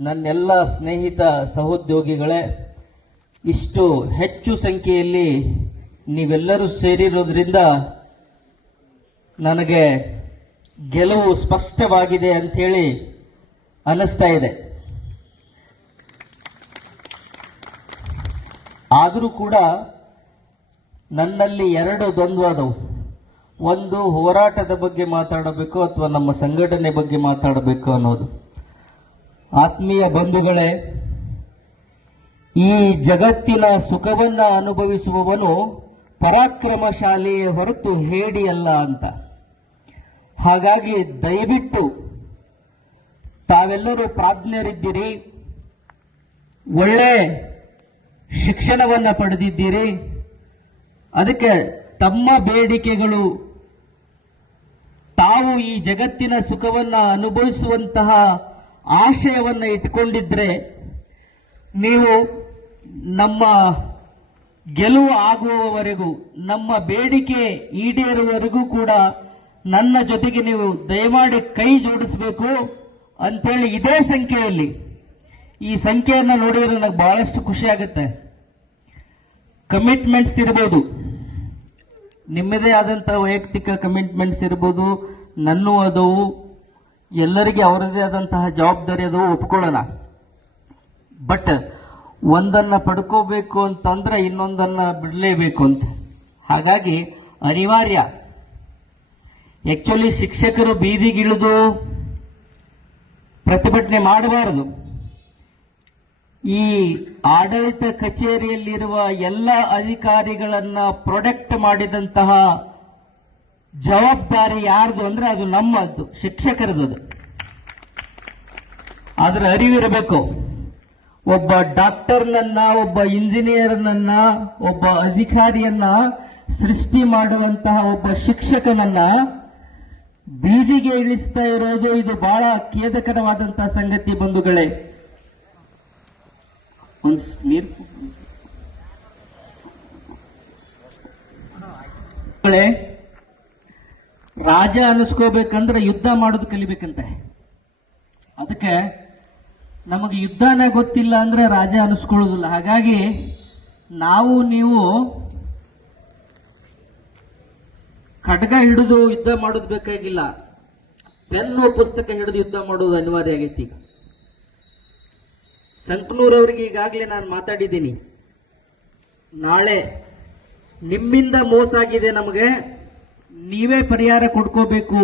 ನನ್ನೆಲ್ಲ ಸ್ನೇಹಿತ ಸಹೋದ್ಯೋಗಿಗಳೇ, ಇಷ್ಟು ಹೆಚ್ಚು ಸಂಖ್ಯೆಯಲ್ಲಿ ನೀವೆಲ್ಲರೂ ಸೇರಿರೋದ್ರಿಂದ ನನಗೆ ಗೆಲುವು ಸ್ಪಷ್ಟವಾಗಿದೆ ಅಂಥೇಳಿ ಅನ್ನಿಸ್ತಾ ಇದೆ. ಆದರೂ ಕೂಡ ನನ್ನಲ್ಲಿ ಎರಡು ದ್ವಂದ್ವ ಒಂದು ಹೋರಾಟದ ಬಗ್ಗೆ ಮಾತಾಡಬೇಕು ಅಥವಾ ನಮ್ಮ ಸಂಘಟನೆ ಬಗ್ಗೆ ಮಾತಾಡಬೇಕು ಅನ್ನೋದು. ಆತ್ಮೀಯ ಬಂಧುಗಳೇ, ಈ ಜಗತ್ತಿನ ಸುಖವನ್ನ ಅನುಭವಿಸುವವನು ಪರಾಕ್ರಮಶಾಲಿಯೇ ಹೊರತು ಹೇಡಿಯಲ್ಲ ಅಂತ. ಹಾಗಾಗಿ ದಯವಿಟ್ಟು ತಾವೆಲ್ಲರೂ ಪ್ರಾಜ್ಞರಿದ್ದೀರಿ, ಒಳ್ಳೆ ಶಿಕ್ಷಣವನ್ನು ಪಡೆದಿದ್ದೀರಿ. ಅದಕ್ಕೆ ತಮ್ಮ ಬೇಡಿಕೆಗಳು. ತಾವು ಈ ಜಗತ್ತಿನ ಸುಖವನ್ನ ಅನುಭವಿಸುವಂತಹ ಆಶಯವನ್ನು ಇಟ್ಕೊಂಡಿದ್ರೆ ನೀವು ನಮ್ಮ ಗೆಲುವು ಆಗುವವರೆಗೂ, ನಮ್ಮ ಬೇಡಿಕೆ ಈಡೇರುವವರೆಗೂ ಕೂಡ ನನ್ನ ಜೊತೆಗೆ ನೀವು ದಯಮಾಡಿ ಕೈ ಜೋಡಿಸಬೇಕು ಅಂತೇಳಿ ಇದೇ ಸಂಖ್ಯೆಯಲ್ಲಿ. ಈ ಸಂಖ್ಯೆಯನ್ನು ನೋಡಿದ್ರೆ ನನಗೆ ಬಹಳಷ್ಟು ಖುಷಿ ಆಗುತ್ತೆ. ಕಮಿಟ್ಮೆಂಟ್ಸ್ ಇರ್ಬೋದು. ನಿಮ್ಮದೇ ಆದಂತ ವೈಯಕ್ತಿಕ ಕಮಿಟ್ಮೆಂಟ್ಸ್ ಇರ್ಬೋದು, ನನ್ನೂ ಅದವು, ಎಲ್ಲರಿಗೆ ಅವರದೇ ಆದಂತಹ ಜವಾಬ್ದಾರಿ ಅದು, ಒಪ್ಕೊಳ್ಳೋಣ. ಬಟ್ ಒಂದನ್ನ ಪಡ್ಕೋಬೇಕು ಅಂತಂದ್ರೆ ಇನ್ನೊಂದನ್ನ ಬಿಡಲೇಬೇಕು ಅಂತ. ಹಾಗಾಗಿ ಅನಿವಾರ್ಯ. ಆ್ಯಕ್ಚುಲಿ ಶಿಕ್ಷಕರು ಬೀದಿಗಿಳಿದು ಪ್ರತಿಭಟನೆ ಮಾಡಬಾರದು. ಈ ಆಡಳಿತ ಕಚೇರಿಯಲ್ಲಿರುವ ಎಲ್ಲ ಅಧಿಕಾರಿಗಳನ್ನ ಪ್ರೊಡಕ್ಟ್ ಮಾಡಿದಂತಹ ಜವಾಬ್ದಾರಿ ಯಾರ್ದು ಅಂದ್ರೆ ಅದು ನಮ್ಮದ್ದು, ಶಿಕ್ಷಕರದ್ದು ಅದು. ಅದರ ಅರಿವಿರಬೇಕು. ಒಬ್ಬ ಡಾಕ್ಟರ್ನನ್ನ, ಒಬ್ಬ ಇಂಜಿನಿಯರ್ನನ್ನ, ಒಬ್ಬ ಅಧಿಕಾರಿಯನ್ನ ಸೃಷ್ಟಿ ಮಾಡುವಂತಹ ಒಬ್ಬ ಶಿಕ್ಷಕನನ್ನ ಬೀದಿಗೆ ಇಳಿಸ್ತಾ ಇರೋದು ಇದು ಬಹಳ ಖೇದಕರವಾದಂತಹ ಸಂಗತಿ ಬಂಧುಗಳೇ. ಒಂದು ನೀರು ರಾಜ ಅನಿಸ್ಕೋಬೇಕಂದ್ರೆ ಯುದ್ಧ ಮಾಡೋದು ಕಲಿಬೇಕಂತೆ. ಅದಕ್ಕೆ ನಮಗೆ ಯುದ್ಧನೇ ಗೊತ್ತಿಲ್ಲ ಅಂದ್ರೆ ರಾಜ ಅನಿಸ್ಕೊಳ್ಳೋದಿಲ್ಲ. ಹಾಗಾಗಿ ನಾವು ನೀವು ಖಡ್ಗ ಹಿಡಿದು ಯುದ್ಧ ಮಾಡೋದು ಬೇಕಾಗಿಲ್ಲ. ಪೆನ್ನು ಪುಸ್ತಕ ಹಿಡಿದು ಯುದ್ಧ ಮಾಡೋದು ಅನಿವಾರ್ಯ ಆಗೈತಿ ಈಗ. ಸಂಕನೂರವರಿಗೆ ಈಗಾಗಲೇ ನಾನು ಮಾತಾಡಿದ್ದೀನಿ. ನಾಳೆ ನಿಮ್ಮಿಂದ ಮೋಸ ಆಗಿದೆ ನಮಗೆ, ನೀವೇ ಪರಿಹಾರ ಕೊಡ್ಕೋಬೇಕು.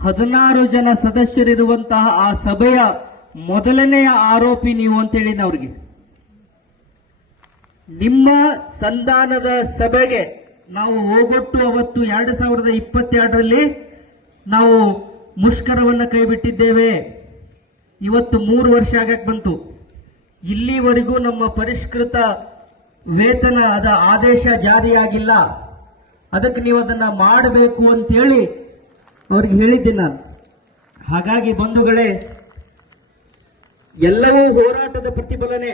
ಹದಿನಾರು ಜನ ಸದಸ್ಯರಿರುವಂತಹ ಆ ಸಭೆಯ ಮೊದಲನೆಯ ಆರೋಪಿ ನೀವು ಅಂತೇಳಿ ಅವ್ರಿಗೆ. ನಿಮ್ಮ ಸಂಧಾನದ ಸಭೆಗೆ ನಾವು ಹೋಗೊಟ್ಟು ಅವತ್ತು ಎರಡು ಸಾವಿರದ ಇಪ್ಪತ್ತೆರಡರಲ್ಲಿ ನಾವು ಮುಷ್ಕರವನ್ನ ಕೈಬಿಟ್ಟಿದ್ದೇವೆ. ಇವತ್ತು ಮೂರು ವರ್ಷ ಆಗಕ್ ಬಂತು. ಇಲ್ಲಿವರೆಗೂ ನಮ್ಮ ಪರಿಷ್ಕೃತ ವೇತನ ಅದ ಆದೇಶ ಜಾರಿಯಾಗಿಲ್ಲ. ಅದಕ್ಕೆ ನೀವು ಅದನ್ನ ಮಾಡಬೇಕು ಅಂತೇಳಿ ಅವ್ರಿಗೆ ಹೇಳಿದ್ದೀನಿ ನಾನು. ಹಾಗಾಗಿ ಬಂಧುಗಳೇ, ಎಲ್ಲವೂ ಹೋರಾಟದ ಪ್ರತಿಫಲನೆ.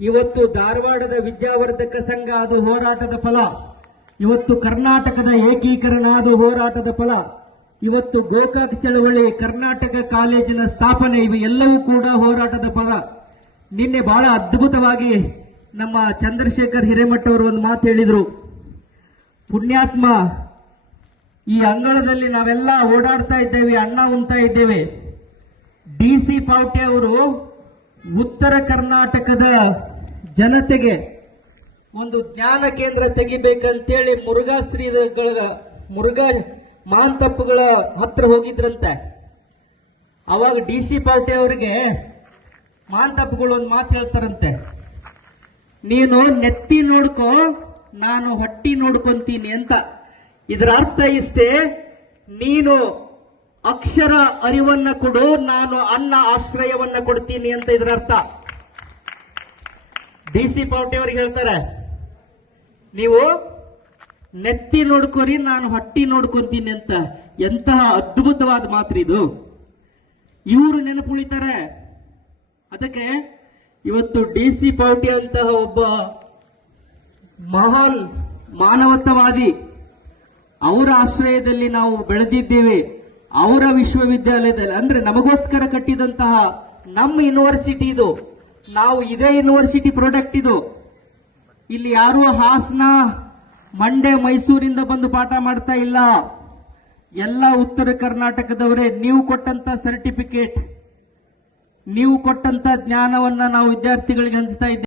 ಇವತ್ತು ಧಾರವಾಡದ ವಿದ್ಯಾವರ್ಧಕ ಸಂಘ ಅದು ಹೋರಾಟದ ಫಲ. ಇವತ್ತು ಕರ್ನಾಟಕದ ಏಕೀಕರಣ ಅದು ಹೋರಾಟದ ಫಲ. ಇವತ್ತು ಗೋಕಾಕ್ ಚಳವಳಿ, ಕರ್ನಾಟಕ ಕಾಲೇಜಿನ ಸ್ಥಾಪನೆ, ಇವೆಲ್ಲವೂ ಕೂಡ ಹೋರಾಟದ ಫಲ. ನಿನ್ನೆ ಬಹಳ ಅದ್ಭುತವಾಗಿ ನಮ್ಮ ಚಂದ್ರಶೇಖರ್ ಹಿರೇಮಠ ಅವರು ಒಂದು ಮಾತು ಹೇಳಿದ್ರು. ಪುಣ್ಯಾತ್ಮ, ಈ ಅಂಗಳದಲ್ಲಿ ನಾವೆಲ್ಲ ಓಡಾಡ್ತಾ ಇದ್ದೇವೆ ಅಣ್ಣ ಉಣ್ತಾ ಇದ್ದೇವೆ. ಡಿ ಸಿ ಪಾವಟೆ ಅವರು ಉತ್ತರ ಕರ್ನಾಟಕದ ಜನತೆಗೆ ಒಂದು ಜ್ಞಾನ ಕೇಂದ್ರ ತೆಗಿಬೇಕಂತೇಳಿ ಮುರುಘಾ ಶ್ರೀಗಳ, ಮುರುಘಾ ಮಾಂತಪ್ಪಗಳ ಹತ್ರ ಹೋಗಿದ್ರಂತೆ. ಅವಾಗ ಡಿ ಸಿ ಪಾವಟೆ ಅವರಿಗೆ ಮಾಂತಪ್ಪಗಳು ಒಂದು ಮಾತು ಹೇಳ್ತಾರಂತೆ. ನೀನು ನೆತ್ತಿ ನೋಡ್ಕೋ, ನಾನು ಹೊಟ್ಟಿ ನೋಡ್ಕೊಂತೀನಿ ಅಂತ. ಇದರ ಅರ್ಥ ಇಷ್ಟೇ, ನೀನು ಅಕ್ಷರ ಅರಿವನ್ನ ಕೊಡು, ನಾನು ಅನ್ನ ಆಶ್ರಯವನ್ನ ಕೊಡ್ತೀನಿ ಅಂತ ಇದರ ಅರ್ಥ. ಡಿ ಸಿ ಪಾವಟೆಯವ್ರಿಗೆ ಹೇಳ್ತಾರೆ, ನೀವು ನೆತ್ತಿ ನೋಡ್ಕೋರಿ, ನಾನು ಹೊಟ್ಟಿ ನೋಡ್ಕೊಂತೀನಿ ಅಂತ. ಎಂತಹ ಅದ್ಭುತವಾದ ಮಾತ್ರ ಇದು ಇವರು ನೆನಪುಳಿತಾರೆ ಅದಕ್ಕೆ ಇವತ್ತು ಡಿ ಸಿ ಪೌಟಿ ಅಂತಹ ಒಬ್ಬ ಮಹಾನ್ ಮಾನವತ್ವವಾದಿ, ಅವರ ಆಶ್ರಯದಲ್ಲಿ ನಾವು ಬೆಳೆದಿದ್ದೇವೆ. ಅವರ ವಿಶ್ವವಿದ್ಯಾಲಯದಲ್ಲಿ, ಅಂದ್ರೆ ನಮಗೋಸ್ಕರ ಕಟ್ಟಿದಂತಹ ನಮ್ಮ ಯೂನಿವರ್ಸಿಟಿ ಇದು. ನಾವು ಇದೇ ಯೂನಿವರ್ಸಿಟಿ ಪ್ರಾಡಕ್ಟ್ ಇದು. ಇಲ್ಲಿ ಯಾರು ಹಾಸನ, ಮಂಡ್ಯ, ಮೈಸೂರಿಂದ ಬಂದು ಪಾಠ ಮಾಡ್ತಾ ಇಲ್ಲ. ಎಲ್ಲ ಉತ್ತರ ಕರ್ನಾಟಕದವರೇ, ನೀವು ಕೊಟ್ಟಂತ ಸರ್ಟಿಫಿಕೇಟ್ ನೀವು ಕೊಟ್ಟಂತ ಜ್ಞಾನವನ್ನ ನಾವು ವಿದ್ಯಾರ್ಥಿಗಳಿಗೆ ಹಂಚ್ತಾ ಇದ್ದೇವೆ.